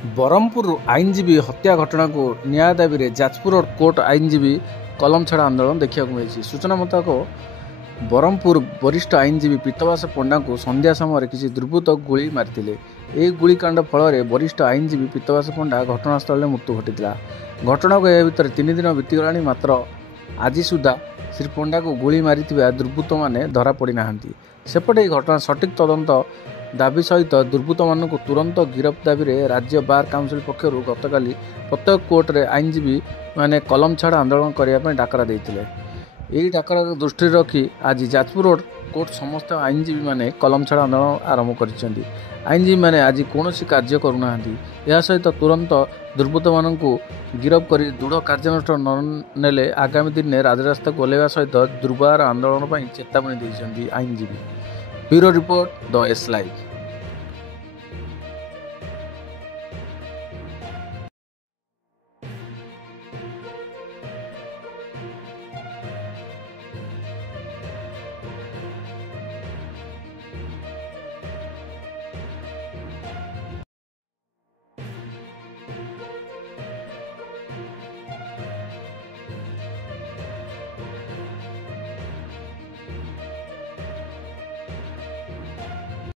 ବ୍ରହ୍ମପୁର ଆଇନଜୀବୀ ହତ୍ୟା ଘଟଣାକୁ ନ୍ୟାୟ ଦାବିରେ ଯାଜପୁର ରୋଡ୍ କୋର୍ଟ ଆଇନଜୀବୀ କଲମ ଛାଡ଼ ଆନ୍ଦୋଳନ ଦେଖିବାକୁ ମିଳିଛି। ସୂଚନା ମୁତାବକ ବ୍ରହ୍ମପୁର ବରିଷ୍ଠ ଆଇନଜୀବୀ ପୀତବାସ ପଣ୍ଡାଙ୍କୁ ସନ୍ଧ୍ୟା ସମୟରେ କିଛି ଦୁର୍ବୃତ୍ତ ଗୁଳି ମାରିଥିଲେ। ଏହି ଗୁଳିକାଣ୍ଡ ଫଳରେ ବରିଷ୍ଠ ଆଇନଜୀବୀ ପୀତବାସ ପଣ୍ଡା ଘଟଣାସ୍ଥଳରେ ମୃତ୍ୟୁ ଘଟିଥିଲା। ଘଟଣାକୁ ଏହା ଭିତରେ 3 ଦିନ ବିତିଗଲାଣି, ମାତ୍ର ଆଜି ସୁଦ୍ଧା ଶ୍ରୀ ପଣ୍ଡାଙ୍କୁ ଗୁଳି ମାରିଥିବା ଦୁର୍ବୃତ୍ତମାନେ ଧରାପଡ଼ିନାହାନ୍ତି। ସେପଟେ ଏହି ଘଟଣା ସଠିକ୍ ତଦନ୍ତ ଦାବି ସହିତ ଦୁର୍ବୃତ୍ତମାନଙ୍କୁ ତୁରନ୍ତ ଗିରଫ ଦାବିରେ ରାଜ୍ୟ ବାର୍ କାଉନସିଲ୍ ପକ୍ଷରୁ ଗତକାଲି ପ୍ରତ୍ୟେକ କୋର୍ଟରେ ଆଇନଜୀବୀ ମାନେ କଲମ ଛାଡ଼ ଆନ୍ଦୋଳନ କରିବା ପାଇଁ ଡାକରା ଦେଇଥିଲେ। ଏହି ଡାକରାକୁ ଦୃଷ୍ଟିରେ ରଖି ଆଜି ଯାଜପୁର ରୋଡ୍ କୋର୍ଟ ସମସ୍ତ ଆଇନଜୀବୀମାନେ କଲମ ଛାଡ଼ ଆନ୍ଦୋଳନ ଆରମ୍ଭ କରିଛନ୍ତି। ଆଇନଜୀବୀମାନେ ଆଜି କୌଣସି କାର୍ଯ୍ୟ କରୁନାହାନ୍ତି। ଏହା ସହିତ ତୁରନ୍ତ ଦୁର୍ବୃତ୍ତମାନଙ୍କୁ ଗିରଫ କରି ଦୃଢ଼ କାର୍ଯ୍ୟାନୁଷ୍ଠାନ ନ ନେଲେ ଆଗାମୀ ଦିନରେ ରାଜରାସ୍ତାକୁ ଓହ୍ଲାଇବା ସହିତ ଦୁର୍ବାର ଆନ୍ଦୋଳନ ପାଇଁ ଚେତାବନୀ ଦେଇଛନ୍ତି ଆଇନଜୀବୀ। ବ୍ୟୁରୋ ରିପୋର୍ଟ, ଦ ଏସ୍ ଲାଇଭ୍।